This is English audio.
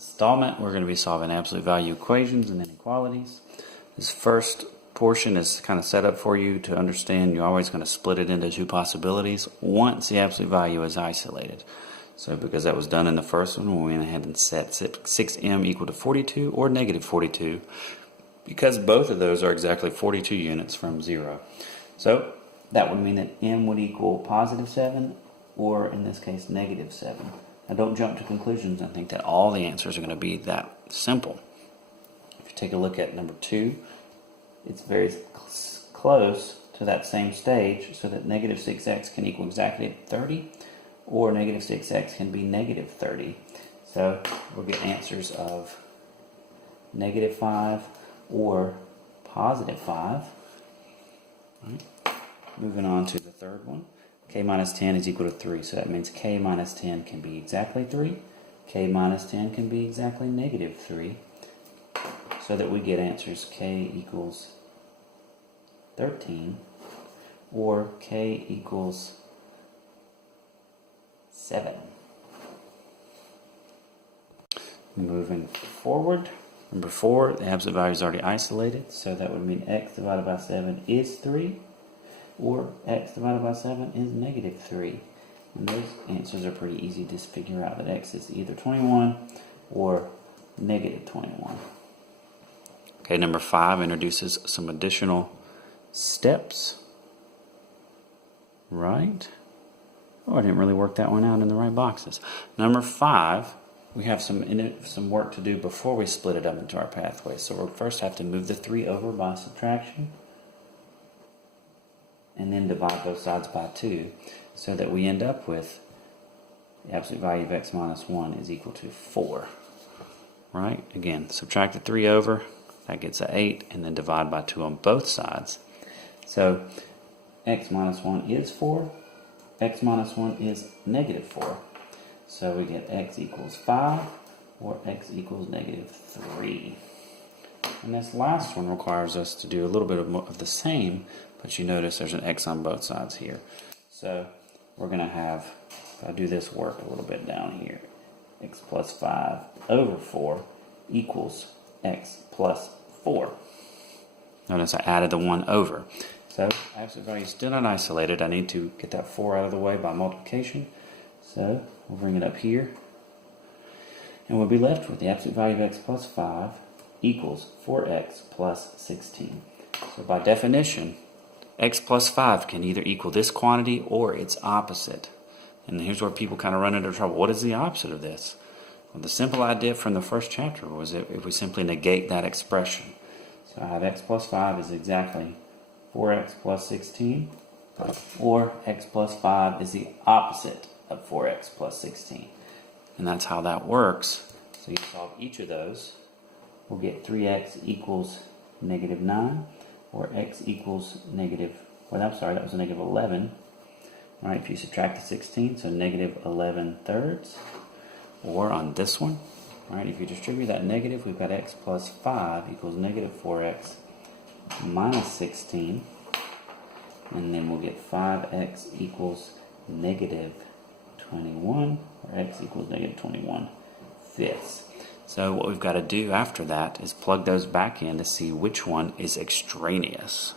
Installment, we're going to be solving absolute value equations and inequalities. This first portion is kind of set up for you to understand you're always going to split it into two possibilities once the absolute value is isolated. So because that was done in the first one, we went ahead and set 6m equal to 42 or negative 42, because both of those are exactly 42 units from 0. So that would mean that m would equal positive 7 or in this case negative 7. Now don't jump to conclusions and think that all the answers are going to be that simple. If you take a look at number 2, it's very close to that same stage, so that negative 6x can equal exactly 30, or negative 6x can be negative 30. So we'll get answers of negative 5 or positive 5. Right. Moving on to the third one. K minus 10 is equal to 3, so that means k minus 10 can be exactly 3. K minus 10 can be exactly negative 3, so that we get answers k equals 13 or k equals 7. Moving forward, number 4, the absolute value is already isolated, so that would mean x divided by 7 is 3, or x divided by 7 is negative 3. And those answers are pretty easy to figure out, that x is either 21 or negative 21. Okay, number 5 introduces some additional steps. Right? Oh, I didn't really work that one out in the right boxes. Number 5, we have some work to do before we split it up into our pathways. So we'll first have to move the 3 over by subtraction, and then divide both sides by 2, so that we end up with the absolute value of x minus 1 is equal to 4. Right? Again, subtract the 3 over, that gets an 8, and then divide by 2 on both sides. So x minus 1 is 4, x minus 1 is negative 4. So we get x equals 5 or x equals negative 3. And this last one requires us to do a little bit of the same, but you notice there's an x on both sides here. So we're going to have, if I do this work a little bit down here, x plus 5 over 4 equals x plus 4. Notice I added the 1 over. So absolute value is still not isolated. I need to get that 4 out of the way by multiplication. So we'll bring it up here, and we'll be left with the absolute value of x plus 5 equals 4x plus 16. So by definition, x plus 5 can either equal this quantity or its opposite. And here's where people kind of run into trouble. What is the opposite of this? Well, the simple idea from the first chapter was that if we simply negate that expression. So I have x plus 5 is exactly 4x plus 16, or x plus 5 is the opposite of 4x plus 16. And that's how that works. So you solve each of those. We'll get 3x equals negative 9, or x equals negative, well, I'm sorry, that was a negative 11. All right, if you subtract the 16, so negative 11 thirds. Or on this one, all right, if you distribute that negative, we've got x plus 5 equals negative 4x minus 16. And then we'll get 5x equals negative 21, or x equals negative 21 fifths. So what we've got to do after that is plug those back in to see which one is extraneous.